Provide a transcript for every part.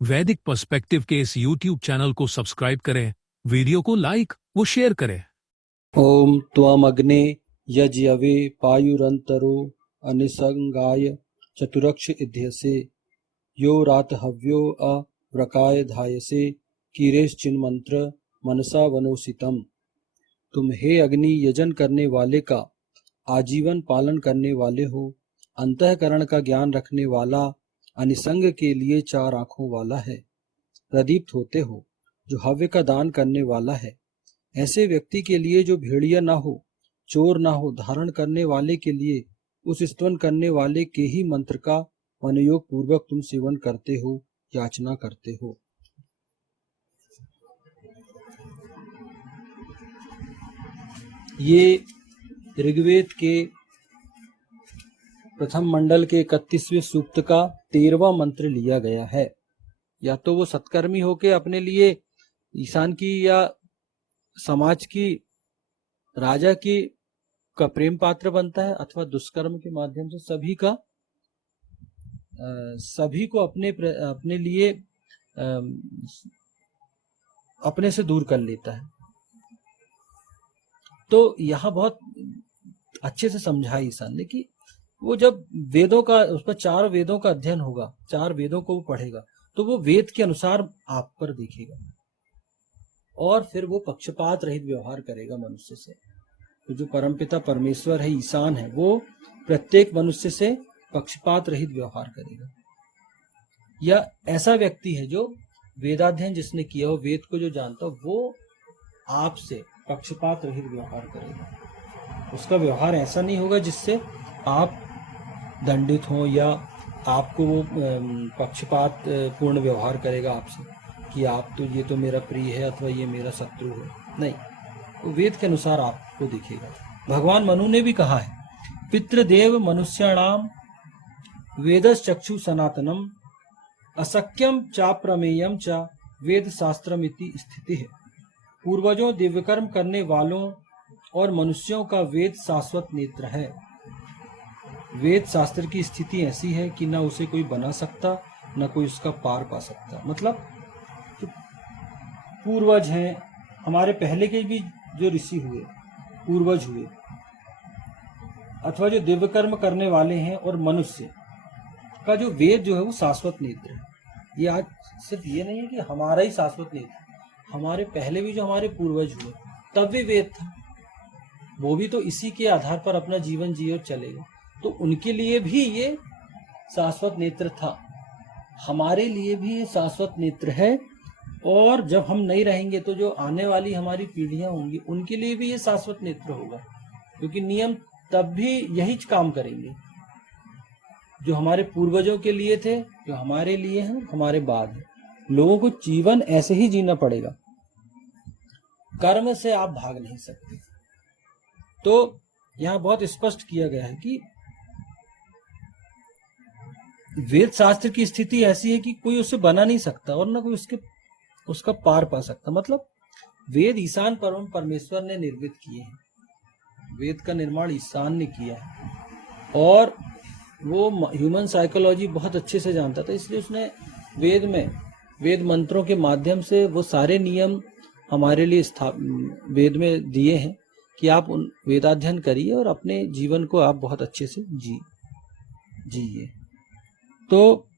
वैदिक पर्सपेक्टिव के इस YouTube चैनल को सब्सक्राइब करें, वीडियो को लाइक व शेयर करें। ओम त्वमग्ने यज्ञवे पायुरन्तरो अनिसंगाय चतुरक्ष इध्यसे यो रातहव्यो अव्रकाय धायसे कीरेश्चिन्मंत्र मनसा वनोसितम। तुम हे अग्नि यजन करने वाले का आजीवन पालन करने वाले हो, अंतःकरण का ज्ञान रखने वाला, अनिसंग के लिए 4 आंखों वाला है, प्रदीप्त होते हो, जो हव्य का दान करने वाला है। ऐसे व्यक्ति के लिए जो भेड़िया ना हो, चोर ना हो, धारण करने वाले के लिए उस स्तवन करने वाले के ही मंत्र का मनोयोग पूर्वक तुम सेवन करते हो, याचना करते हो। ये ऋग्वेद के प्रथम मंडल के 31वें सूक्त का 13वां मंत्र लिया गया है। या तो वो सत्कर्मी होके अपने लिए ईशान की या समाज की, राजा की का प्रेम पात्र बनता है, अथवा दुष्कर्म के माध्यम से सभी को अपने लिए अपने से दूर कर लेता है। तो यहाँ बहुत अच्छे से समझा ईशान ने कि वो जब वेदों का, उसका 4 वेदों का अध्ययन होगा, 4 वेदों को वो पढ़ेगा, तो वो वेद के अनुसार आप पर देखेगा और फिर वो पक्षपात रहित व्यवहार करेगा मनुष्य से। तो जो परमपिता परमेश्वर है, ईशान है, वो प्रत्येक मनुष्य से पक्षपात रहित व्यवहार करेगा। या ऐसा व्यक्ति है जो वेदाध्ययन जिसने किया हो, वेद को जो जानता हो, वो आपसे पक्षपात रहित व्यवहार करेगा। उसका व्यवहार ऐसा नहीं होगा जिससे आप दंडित हो या आपको वो पक्षपात पूर्ण व्यवहार करेगा आपसे कि आप तो, ये तो मेरा प्रिय है अथवा ये मेरा शत्रु है। नहीं, वो वेद के अनुसार आपको दिखेगा। भगवान मनु ने भी कहा है, पितृदेव मनुष्याणाम वेदश्चक्षु सनातनम असक्यम चाप्रमेयम च वेद शास्त्रमिति स्थिति है। पूर्वजों, दिव्यकर्म करने वालों और मनुष्यों का वेद शाश्वत नेत्र है। वेद शास्त्र की स्थिति ऐसी है कि न उसे कोई बना सकता, न कोई उसका पार पा सकता। मतलब जो पूर्वज हैं, हमारे पहले के भी जो ऋषि हुए, पूर्वज हुए, अथवा जो दिव्य कर्म करने वाले हैं, और मनुष्य का जो वेद जो है वो शाश्वत नेत्र है। ये आज सिर्फ ये नहीं है कि हमारा ही शाश्वत नेत्र, हमारे पहले भी जो हमारे पूर्वज हुए तब भी वेद था, वो भी तो इसी के आधार पर अपना जीवन जिए और चलेगा। तो उनके लिए भी ये शाश्वत नेत्र था, हमारे लिए भी ये शाश्वत नेत्र है। और जब हम नहीं रहेंगे तो जो आने वाली हमारी पीढ़ियां होंगी, उनके लिए भी ये शाश्वत नेत्र होगा, क्योंकि नियम तब भी यही काम करेंगे जो हमारे पूर्वजों के लिए थे, जो हमारे लिए हैं, हमारे बाद है। लोगों को जीवन ऐसे ही जीना पड़ेगा, कर्म से आप भाग नहीं सकते। तो यहाँ बहुत स्पष्ट किया गया है कि वेद शास्त्र की स्थिति ऐसी है कि कोई उससे बना नहीं सकता और ना कोई उसका पार पा सकता। मतलब वेद ईशान परम परमेश्वर ने निर्मित किए हैं, वेद का निर्माण ईशान ने किया है, और वो ह्यूमन साइकोलॉजी बहुत अच्छे से जानता था, इसलिए उसने वेद मंत्रों के माध्यम से वो सारे नियम हमारे लिए वेद में दिए हैं कि आप उन वेदाध्ययन करिए और अपने जीवन को आप बहुत अच्छे से जिए। तो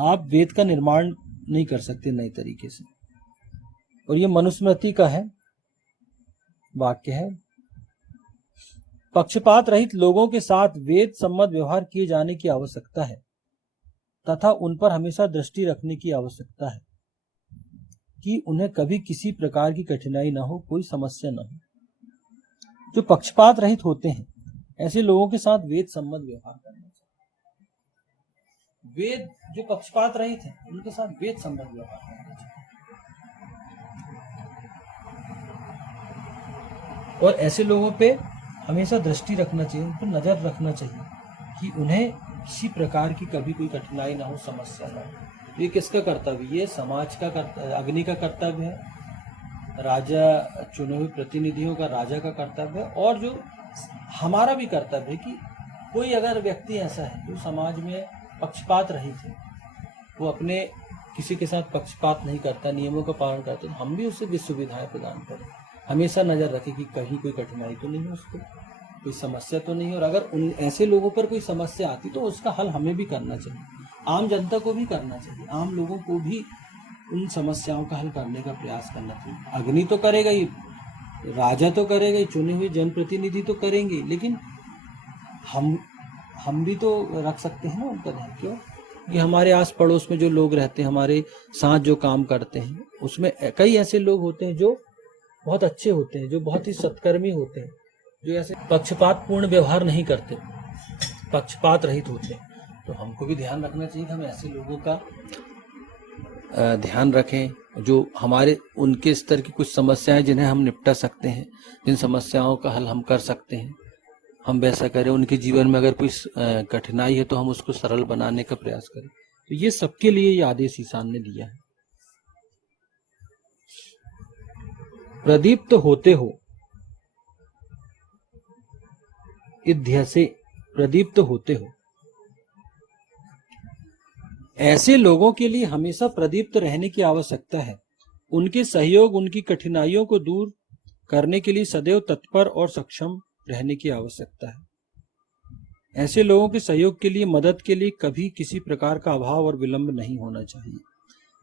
आप वेद का निर्माण नहीं कर सकते नए तरीके से। और ये मनुस्मृति का है वाक्य है, पक्षपात रहित लोगों के साथ वेद सम्मत व्यवहार किए जाने की आवश्यकता है तथा उन पर हमेशा दृष्टि रखने की आवश्यकता है कि उन्हें कभी किसी प्रकार की कठिनाई ना हो, कोई समस्या ना हो। जो पक्षपात रहित होते हैं, ऐसे लोगों के साथ वेद सम्मत व्यवहार करना चाहिए। वेद जो पक्षपात रहित हैं, उनके साथ वेद सम्मत व्यवहार करना चाहिए। और ऐसे लोगों पे हमेशा दृष्टि रखना चाहिए, उन पर नजर रखना चाहिए कि उन्हें किसी प्रकार की कभी कोई कठिनाई ना हो, समस्या ना हो। ये किसका कर्तव्य? ये समाज का कर्तव्य, अग्नि का कर्तव्य है, राजा चुने हुए प्रतिनिधियों का, राजा का कर्तव्य है, और जो हमारा भी कर्तव्य है कि कोई अगर व्यक्ति ऐसा है जो समाज में पक्षपात रहित है, वो अपने किसी के साथ पक्षपात नहीं करता, नियमों का पालन करता, तो हम भी उसे भी सुविधाएं प्रदान करें। हमेशा नजर रखें कि कहीं कोई कठिनाई तो नहीं है, उसको कोई समस्या तो नहीं है, और अगर उन ऐसे लोगों पर कोई समस्या आती तो उसका हल हमें भी करना चाहिए, आम जनता को भी करना चाहिए, आम लोगों को भी उन समस्याओं का हल करने का प्रयास करना चाहिए। अग्नि तो करेगा ही, राजा तो करेगा ही, चुने हुए जनप्रतिनिधि तो करेंगे, लेकिन हम भी तो रख सकते हैं ना उनका ध्यान। क्यों कि हमारे आस पड़ोस में जो लोग रहते हैं, हमारे साथ जो काम करते हैं, उसमें कई ऐसे लोग होते हैं जो बहुत अच्छे होते हैं, जो बहुत ही सत्कर्मी होते हैं, जो ऐसे पक्षपात पूर्ण व्यवहार नहीं करते, पक्षपात रहित होते हैं। तो हमको भी ध्यान रखना चाहिए कि हम ऐसे लोगों का ध्यान रखें जो हमारे उनके स्तर की कुछ समस्याएं जिन्हें हम निपटा सकते हैं, जिन समस्याओं का हल हम कर सकते हैं, हम वैसा करें। उनके जीवन में अगर कोई कठिनाई है तो हम उसको सरल बनाने का प्रयास करें। तो ये सबके लिए ये आदेश ईशान ने दिया है। प्रदीप्त होते हो इध्य से, प्रदीप्त होते हो, ऐसे लोगों के लिए हमेशा प्रदीप्त रहने की आवश्यकता है। उनके सहयोग, उनकी कठिनाइयों को दूर करने के लिए सदैव तत्पर और सक्षम रहने की आवश्यकता है। ऐसे लोगों के सहयोग के लिए, मदद के लिए कभी किसी प्रकार का अभाव और विलंब नहीं होना चाहिए।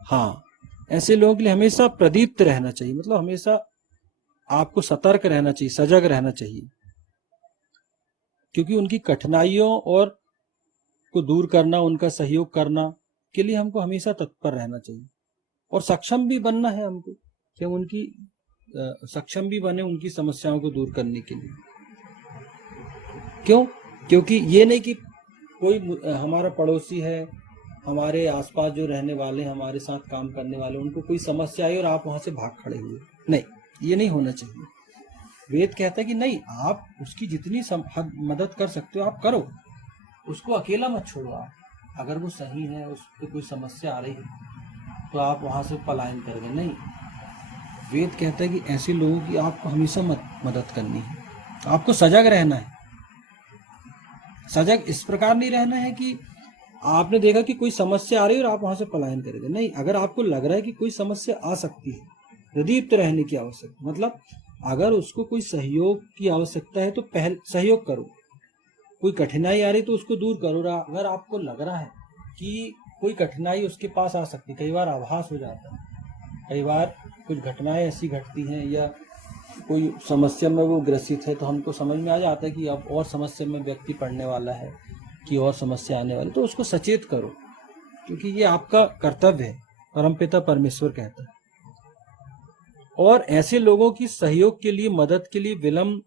हाँ, ऐसे लोगों के लिए हमेशा प्रदीप्त रहना चाहिए, मतलब हमेशा आपको सतर्क रहना चाहिए, सजग रहना चाहिए, क्योंकि उनकी कठिनाइयों और को दूर करना, उनका सहयोग करना के लिए हमको हमेशा तत्पर रहना चाहिए, और सक्षम भी बनना है हमको कि हम उनकी सक्षम भी बने उनकी समस्याओं को दूर करने के लिए। क्यों? क्योंकि ये नहीं कि कोई हमारा पड़ोसी है, हमारे आसपास जो रहने वाले, हमारे साथ काम करने वाले, उनको कोई समस्या आई और आप वहां से भाग खड़े हुए, नहीं, ये नहीं होना चाहिए। वेद कहता है कि नहीं, आप उसकी जितनी मदद कर सकते हो आप करो, उसको अकेला मत छोड़ो। आप अगर वो सही है, उस पर कोई समस्या आ रही है तो आप वहां से पलायन करोगे, नहीं। वेद कहता है कि ऐसे लोगों की आपको हमेशा मदद करनी है, आपको सजग रहना है। सजग इस प्रकार नहीं रहना है कि आपने देखा कि कोई समस्या आ रही है और आप वहां से पलायन करेंगे, नहीं। अगर आपको लग रहा है कि कोई समस्या आ सकती है, प्रदीप्त रहने की आवश्यकता, मतलब अगर उसको कोई सहयोग की आवश्यकता है तो पहले सहयोग करो। कोई कठिनाई आ रही तो उसको दूर करो। अगर आपको लग रहा है कि कोई कठिनाई उसके पास आ सकती, कई बार आभास हो जाता है, कई बार कुछ घटनाएं ऐसी घटती हैं या कोई समस्या में वो ग्रसित है, तो हमको समझ में आ जाता है कि अब और समस्या में व्यक्ति पड़ने वाला है, कि और समस्या आने वाली, तो उसको सचेत करो, क्योंकि ये आपका कर्तव्य है, परमपिता परमेश्वर कहता है। और ऐसे लोगों की सहयोग के लिए, मदद के लिए, विलंब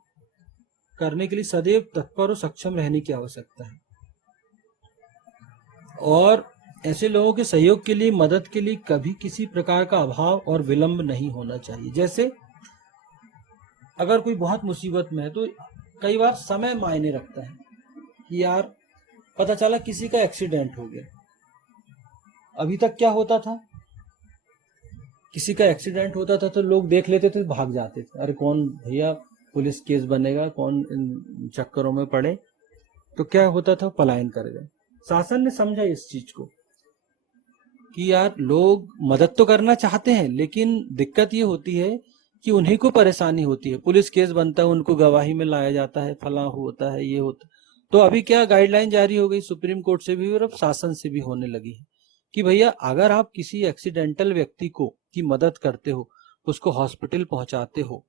करने के लिए सदैव तत्पर और सक्षम रहने की आवश्यकता है। और ऐसे लोगों के सहयोग के लिए, मदद के लिए कभी किसी प्रकार का अभाव और विलंब नहीं होना चाहिए। जैसे अगर कोई बहुत मुसीबत में है तो कई बार समय मायने रखता है कि यार पता चला किसी का एक्सीडेंट हो गया। अभी तक क्या होता था, किसी का एक्सीडेंट होता था तो लोग देख लेते थे, भाग जाते थे, अरे कौन भैया पुलिस केस बनेगा, कौन इन चक्करों में पड़े, तो क्या होता था, पलायन कर गए। शासन ने समझा इस चीज को कि यार लोग मदद तो करना चाहते हैं, लेकिन दिक्कत ये होती है कि उन्हीं को परेशानी होती है, पुलिस केस बनता है, उनको गवाही में लाया जाता है, फला होता है, ये होता। तो अभी क्या गाइडलाइन जारी हो गई सुप्रीम कोर्ट से भी और अब शासन से भी होने लगी है कि भैया अगर आप किसी एक्सीडेंटल व्यक्ति को की मदद करते हो, उसको हॉस्पिटल पहुंचाते हो,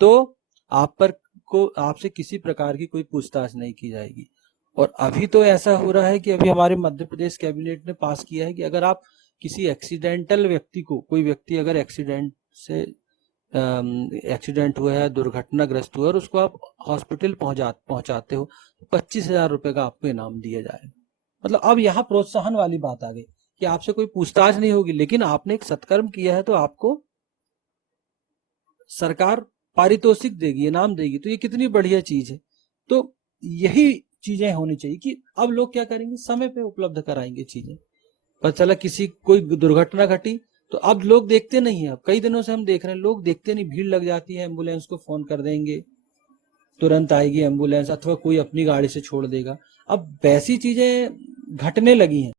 तो आप पर को आपसे किसी प्रकार की कोई पूछताछ नहीं की जाएगी। और अभी तो ऐसा हो रहा है कि अभी हमारे मध्य प्रदेश कैबिनेट ने पास किया है कि अगर आप किसी एक्सीडेंटल व्यक्ति को, कोई व्यक्ति अगर एक्सीडेंट हुआ है, दुर्घटनाग्रस्त हुआ और उसको आप हॉस्पिटल पहुंचाते हो, 25,000 रुपए का आपको इनाम दिया जाएगा। मतलब अब यहाँ प्रोत्साहन वाली बात आ गई कि आपसे कोई पूछताछ नहीं होगी, लेकिन आपने एक सत्कर्म किया है तो आपको सरकार पारितोषिक देगी, इनाम देगी। तो ये कितनी बढ़िया चीज है। तो यही चीजें होनी चाहिए कि अब लोग क्या करेंगे, समय पे उपलब्ध कराएंगे चीजें। पता चला किसी कोई दुर्घटना घटी तो अब लोग देखते नहीं है, अब कई दिनों से हम देख रहे हैं लोग देखते नहीं, भीड़ लग जाती है, एम्बुलेंस को फोन कर देंगे, तुरंत आएगी एम्बुलेंस, अथवा कोई अपनी गाड़ी से छोड़ देगा। अब वैसी चीजें घटने लगी हैं।